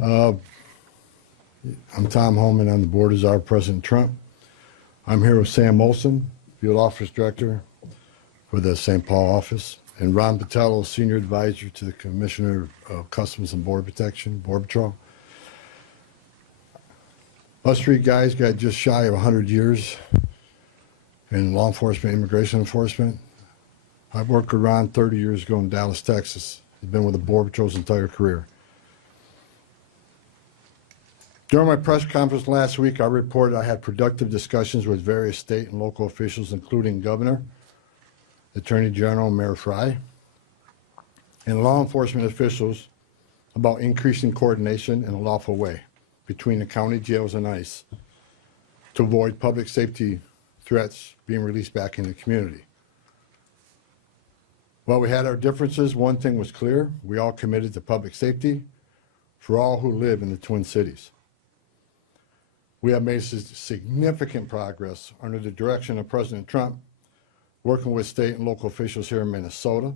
Uh, I'm Tom Homan. I'm the board of Czar President Trump. I'm here with Sam Olson, Field Office Director for the St. Paul office, and Ron Patello, Senior Advisor to the Commissioner of Customs and Border Protection, Border Patrol. Us three guys got just shy of 100 years in law enforcement, immigration enforcement. I've worked with Ron 30 years ago in Dallas, Texas. He's been with the Border Patrol's entire career. During my press conference last week, I reported I had productive discussions with various state and local officials, including Governor, Attorney General, Mayor Frey, and law enforcement officials about increasing coordination in a lawful way between the county jails and ICE to avoid public safety threats being released back in the community. While we had our differences, one thing was clear: we all committed to public safety for all who live in the Twin Cities. We have made significant progress under the direction of President Trump, working with state and local officials here in Minnesota,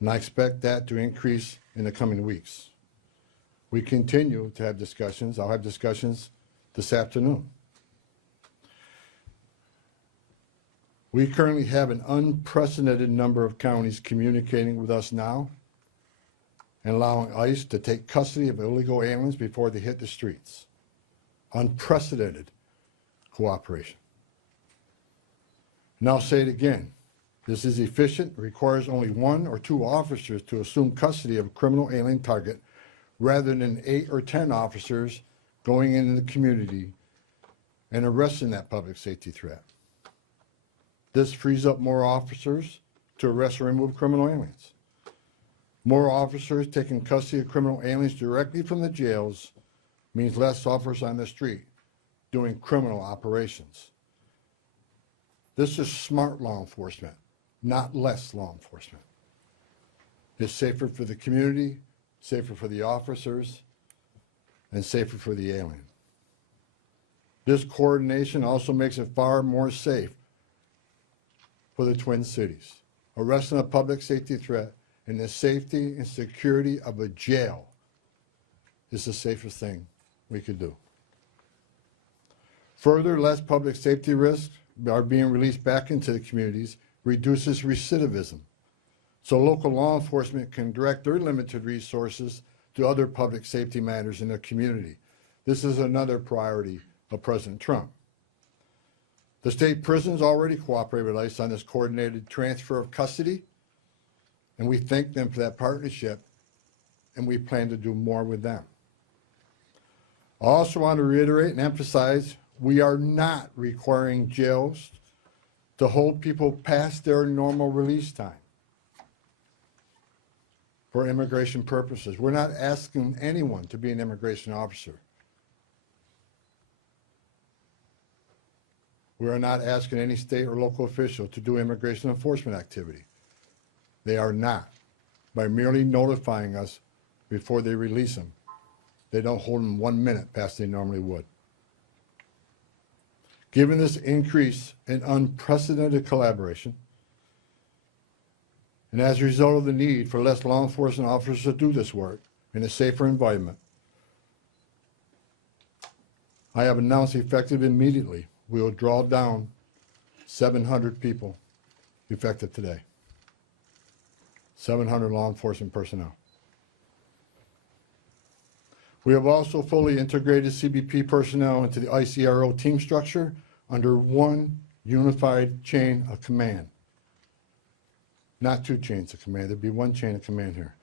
and I expect that to increase in the coming weeks. We continue to have discussions. I'll have discussions this afternoon. We currently have an unprecedented number of counties communicating with us now and allowing ICE to take custody of illegal aliens before they hit the streets. Unprecedented cooperation. And I'll say it again. This is efficient, requires only 1 or 2 officers to assume custody of a criminal alien target rather than 8 or 10 officers going into the community and arresting that public safety threat. This frees up more officers to arrest or remove criminal aliens. More officers taking custody of criminal aliens directly from the jails means less officers on the street doing criminal operations. This is smart law enforcement, not less law enforcement. It's safer for the community, safer for the officers, and safer for the alien. This coordination also makes it far more safe for the Twin Cities. Arresting a public safety threat in the safety and security of a jail is the safest thing we could do. Further, less public safety risks are being released back into the communities, reduces recidivism, so local law enforcement can direct their limited resources to other public safety matters in their community. This is another priority of President Trump. The state prisons already cooperate with ICE on this coordinated transfer of custody, and we thank them for that partnership, and we plan to do more with them. I also want to reiterate and emphasize we are not requiring jails to hold people past their normal release time for immigration purposes. We're not asking anyone to be an immigration officer. We are not asking any state or local official to do immigration enforcement activity. They are not. By merely notifying us before they release them, they don't hold them 1 minute past they normally would. Given this increase in unprecedented collaboration, and as a result of the need for less law enforcement officers to do this work in a safer environment, I have announced effective immediately, we will draw down 700 people effective today. 700 law enforcement personnel. We have also fully integrated CBP personnel into the ICRO team structure under one unified chain of command. Not 2 chains of command, there'd be 1 chain of command here.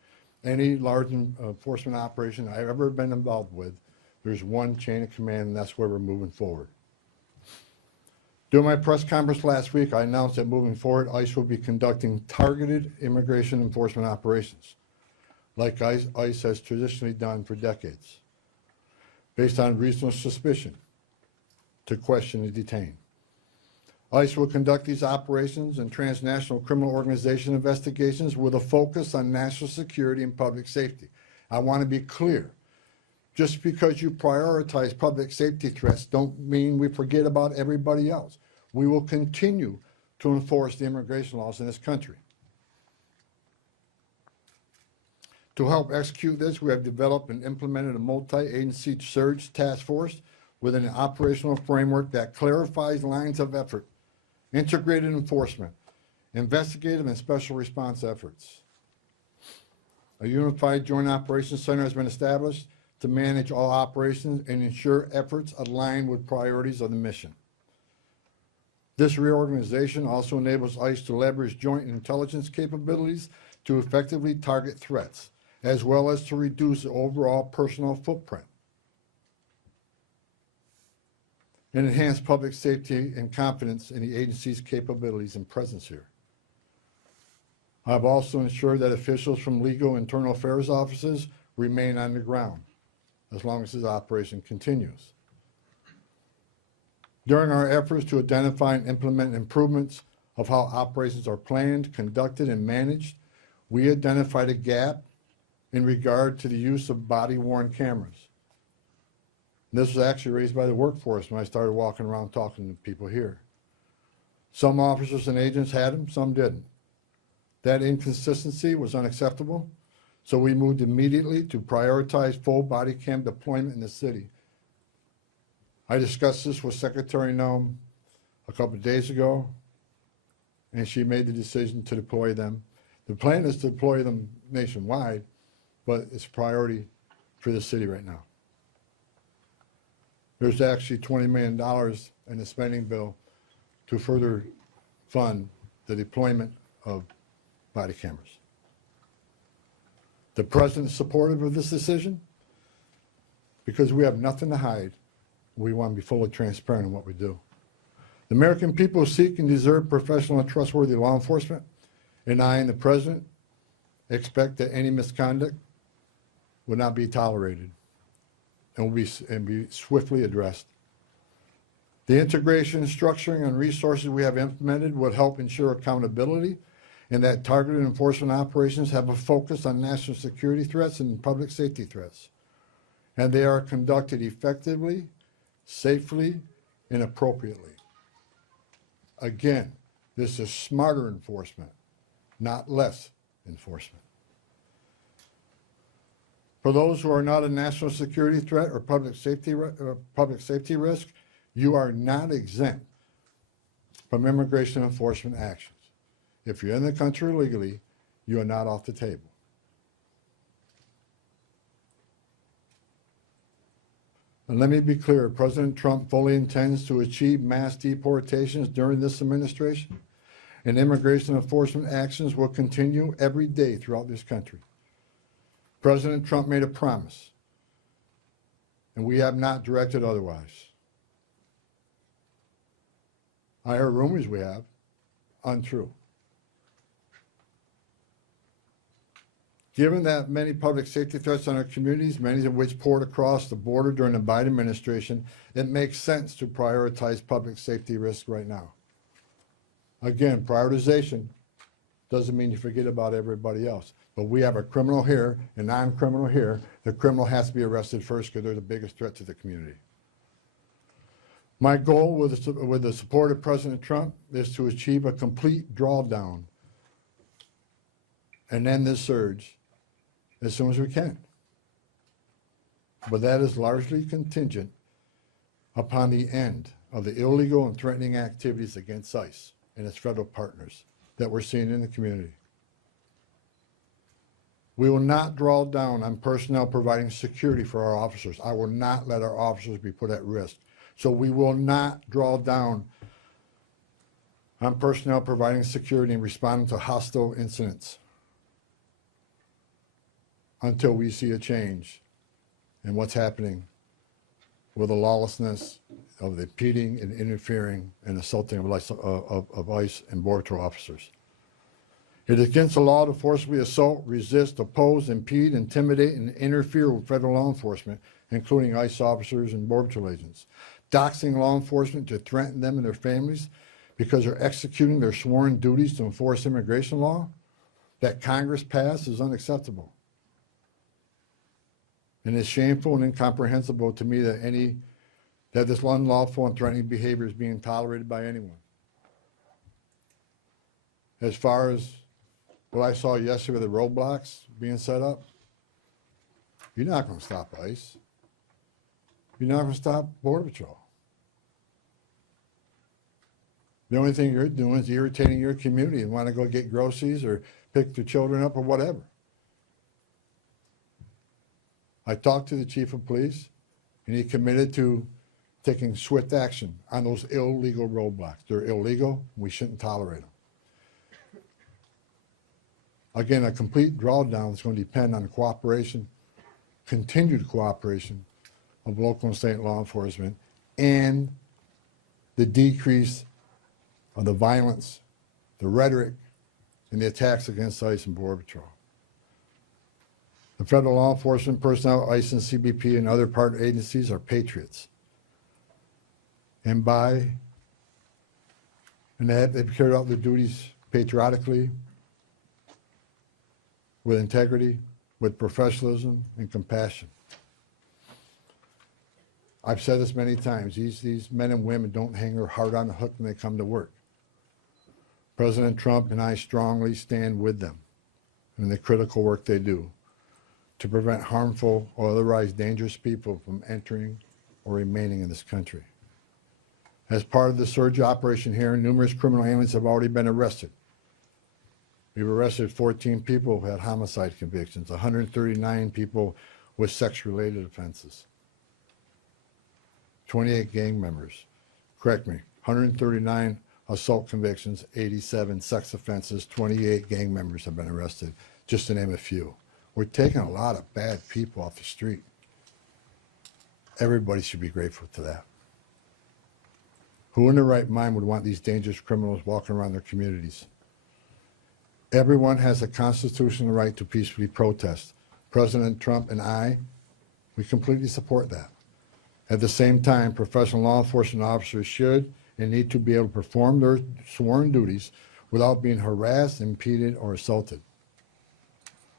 Any large enforcement operation I've ever been involved with, there's 1 chain of command, and that's where we're moving forward. During my press conference last week, I announced that moving forward, ICE will be conducting targeted immigration enforcement operations, like ICE has traditionally done for decades, based on reasonable suspicion to question and detain. ICE will conduct these operations and transnational criminal organization investigations with a focus on national security and public safety. I want to be clear. Just because you prioritize public safety threats don't mean we forget about everybody else. We will continue to enforce the immigration laws in this country. To help execute this, we have developed and implemented a multi-agency surge task force with an operational framework that clarifies lines of effort, integrated enforcement, investigative and special response efforts. A unified joint operations center has been established to manage all operations and ensure efforts align with priorities of the mission. This reorganization also enables ICE to leverage joint intelligence capabilities to effectively target threats, as well as to reduce the overall personnel footprint and enhance public safety and confidence in the agency's capabilities and presence here. I've also ensured that officials from legal internal affairs offices remain on the ground as long as this operation continues. During our efforts to identify and implement improvements of how operations are planned, conducted, and managed, we identified a gap in regard to the use of body-worn cameras. This was actually raised by the workforce when I started walking around talking to people here. Some officers and agents had them, some didn't. That inconsistency was unacceptable, so we moved immediately to prioritize full body cam deployment in the city. I discussed this with Secretary Noem a couple of days ago, and she made the decision to deploy them. The plan is to deploy them nationwide, but it's a priority for the city right now. There's actually $20 million in the spending bill to further fund the deployment of body cameras. The President is supportive of this decision because we have nothing to hide. We want to be fully transparent in what we do. The American people seek and deserve professional and trustworthy law enforcement, and I and the President expect that any misconduct will not be tolerated and will be swiftly addressed. The integration, structuring, and resources we have implemented will help ensure accountability and that targeted enforcement operations have a focus on national security threats and public safety threats, and they are conducted effectively, safely, and appropriately. Again, this is smarter enforcement, not less enforcement. For those who are not a national security threat or public safety risk, you are not exempt from immigration enforcement actions. If you're in the country legally, you are not off the table. And let me be clear, President Trump fully intends to achieve mass deportations during this administration, and immigration enforcement actions will continue every day throughout this country. President Trump made a promise, and we have not directed otherwise. I heard rumors we have, untrue. Given that many public safety threats on our communities, many of which poured across the border during the Biden administration, it makes sense to prioritize public safety risks right now. Again, prioritization doesn't mean you forget about everybody else. But we have a criminal here, a non-criminal here. The criminal has to be arrested first because they're the biggest threat to the community. My goal with the support of President Trump is to achieve a complete drawdown and end this surge as soon as we can. But that is largely contingent upon the end of the illegal and threatening activities against ICE and its federal partners that we're seeing in the community. We will not draw down on personnel providing security for our officers. I will not let our officers be put at risk. So we will not draw down on personnel providing security and responding to hostile incidents until we see a change in what's happening with the lawlessness of the impeding and interfering and assaulting of ICE and Border Patrol officers. It is against the law to forcibly assault, resist, oppose, impede, intimidate, and interfere with federal law enforcement, including ICE officers and Border Patrol agents. Doxing law enforcement to threaten them and their families because they're executing their sworn duties to enforce immigration law that Congress passed is unacceptable. And it's shameful and incomprehensible to me that this unlawful and threatening behavior is being tolerated by anyone. As far as what I saw yesterday, the roadblocks being set up, You're not going to stop ICE. You're not going to stop Border Patrol. The only thing you're doing is irritating your community and want to go get groceries or pick their children up or whatever. I talked to the chief of police, and he committed to taking swift action on those illegal roadblocks. They're illegal. We shouldn't tolerate them. Again, a complete drawdown is going to depend on the cooperation, continued cooperation of local and state law enforcement, and the decrease of the violence, the rhetoric, and the attacks against ICE and Border Patrol. The federal law enforcement personnel, ICE and CBP, and other partner agencies are patriots. And they've carried out their duties patriotically, with integrity, with professionalism, and compassion. I've said this many times, these men and women don't hang their heart on the hook when they come to work. President Trump and I strongly stand with them in the critical work they do to prevent harmful or otherwise dangerous people from entering or remaining in this country. As part of the surge operation here, numerous criminal aliens have already been arrested. We've arrested 14 people who had homicide convictions, 139 people with sex-related offenses, 28 gang members. Correct me, 139 assault convictions, 87 sex offenses, 28 gang members have been arrested, just to name a few. We're taking a lot of bad people off the street. Everybody should be grateful to that. Who in their right mind would want these dangerous criminals walking around their communities? Everyone has a constitutional right to peacefully protest. President Trump and I, we completely support that. At the same time, professional law enforcement officers should and need to be able to perform their sworn duties without being harassed, impeded, or assaulted.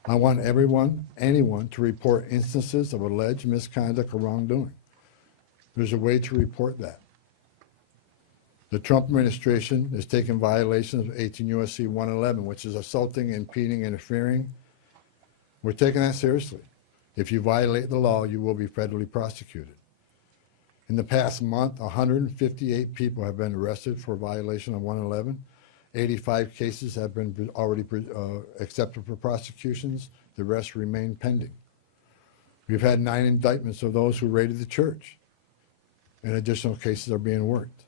I want anyone to report instances of alleged misconduct or wrongdoing. There's a way to report that. The Trump administration is taking violations of 18 U.S.C. 111, which is assaulting, impeding, interfering. We're taking that seriously. If you violate the law, you will be federally prosecuted. In the past month, 158 people have been arrested for violation of 111. 85 cases have been already accepted for prosecutions. The rest remain pending. We've had 9 indictments of those who raided the church, and additional cases are being worked.